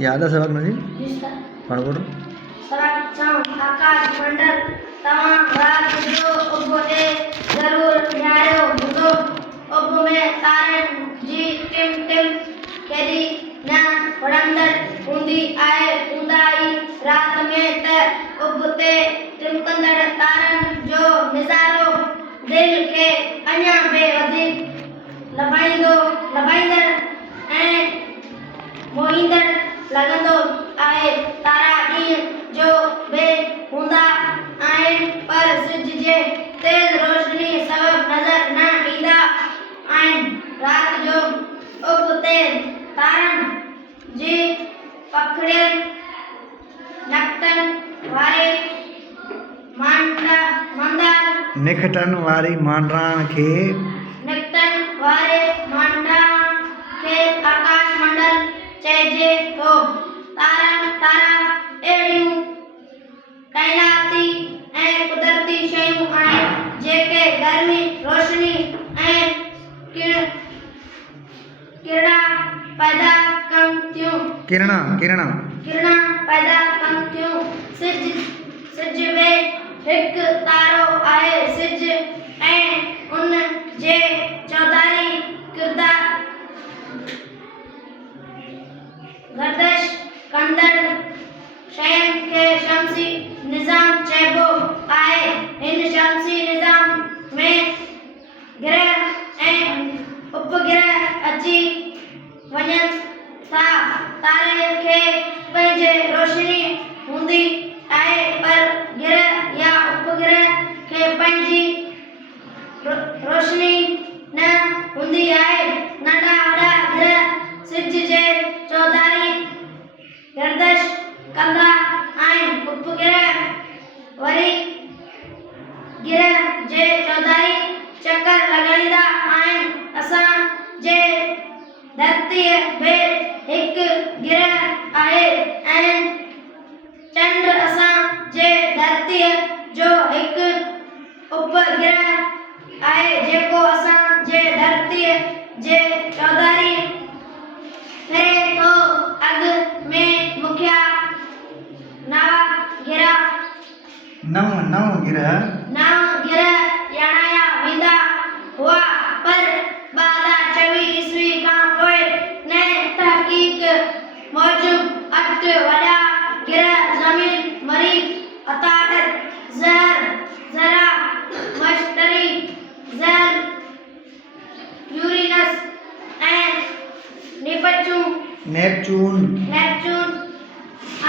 याद है सबक मुझे जिसका पढ़ पढ़ो सबक चाम आकाश मंडल तमाम रात जो उबे जरूर न्यायो बुदो उब में तारन जी टिम टिम केदी ना वड़ंदर उंदी आए उंदाई रात में त उबते टिमकंदड़ तारन जो नजारो दिल के अञा बे वधिक लबाईंदड़ ऐं मोहींदड़ लॻंदो आहे। तारा ॾींहं जो बे हूंदा आहिनि पर सिज जे तेज़ रोशनी सबबु नज़र न ईंदा आहिनि। रात जो उबते तारनि जी पखिड़ियल नकटनि वारे निखटन वारी मांडराण खे निकटन वारे मांडराण खे आकाश मंडल चइजे थो। तारा अहिड़ियूं काइनाती ऐं कुदरती शयूं आहिनि जेके गर्मी रोशनी ऐं किरणा पैदा कनि थियूं। सिज में हिकु तारो आहे। सिज ऐं उन जे चौधारी गर्दश कंदड़ शयुनि खे शमसी निज़ाम चइबो आहे। हिन शमसी निज़ाम में ग्रह ऐं उपग्रह अची वञनि था। तारे खे पंहिंजे रोशनी हूंदी आहे पर ग्रह या उपग्रह खे पंहिंजी रोशनी न हूंदी आहे। नंढा वॾा ग्रह सिज जे चौधारी गर्दश कंदा आहिनि। उपग्रह वरी ग्रह जे चौधारी चकर लॻाईंदा आहिनि। असां जे धरतीअ में हिकु ग्रह आहे ऐं चंड असां जे धरतीअ जो हिकु उपग्रह आहे जेको असां जे धरतीअ जे चौधारी फिरे थो। अॻु में मुखिया नव गिरह ॼाणाया वेंदा हुआ पर 2024 ईस्वी खां पोइ नए तहक़ीक़ मूजिबि 8 वॾा गिरह ज़मीन मरीख़ अतारत ज़रा मश्तरी ज़हर यूरेनस ऐं नेपच्यून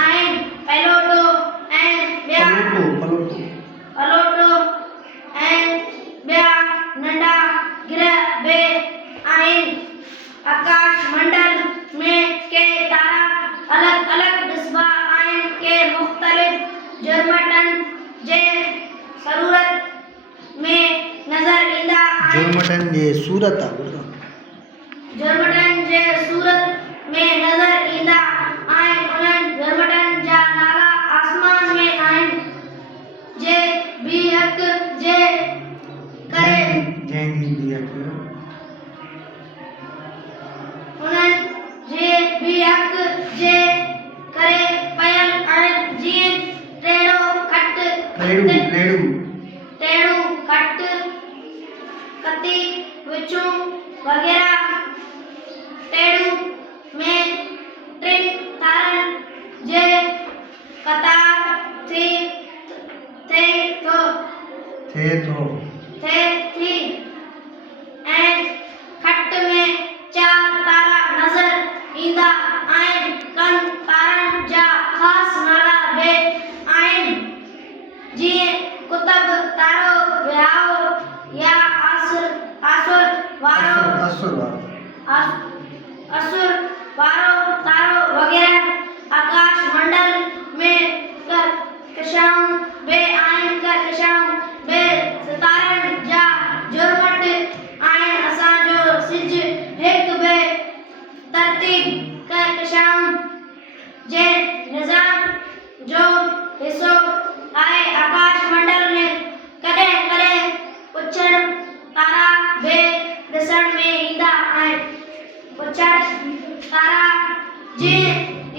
आहिनि। प्लूटो ऐं ॿिया नंढा ग्रह बि आहिनि। आकाश मंडल में के तारा अलॻि अलॻि ॾिसबा आहिनि के मुख़्तलिफ़ जुर्मटनि जे सूरत में नज़र ईंदा आहिनि। जुर्मटनि जे सूरत में नज़र ईंदा आहिनि। उन्हनि जुर्मटनि जा नाला आसमान में आहिनि। जे बिहक जे करे पयल आहिनि जीअं टेड़ो खट कती विचूं वग़ैरह। टेड़ू में टिन तारनि जे कतार थिए थी ऐं खट में 4 तारा नज़र ईंदा आहिनि। कनि तारनि जा ख़ासि नाला बि आहिनि जीअं कुतब तारो विहाउ या असुर वारो तारो वग़ैरह। आकाश मंडल में कहकशाऊं बि आहिनि। कहकशाऊं बि सितारनि जा जुर्मट आहिनि। असांजो सिज हिकु बि तरतीब कहकशाऊं जे निज़ाम जो हिसो आहे। आकाश मंडल में कॾहिं कॾहिं पुछड़ तारा बि ॾिसण में ईंदा आहिनि। पुछड़ तारा जीअं ई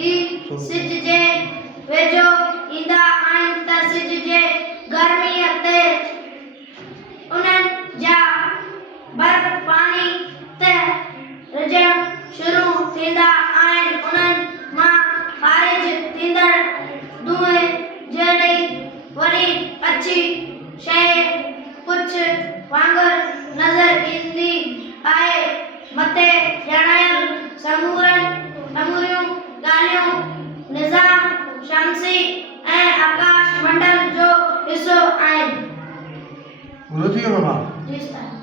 पूरो थी वियो बाबा जी सर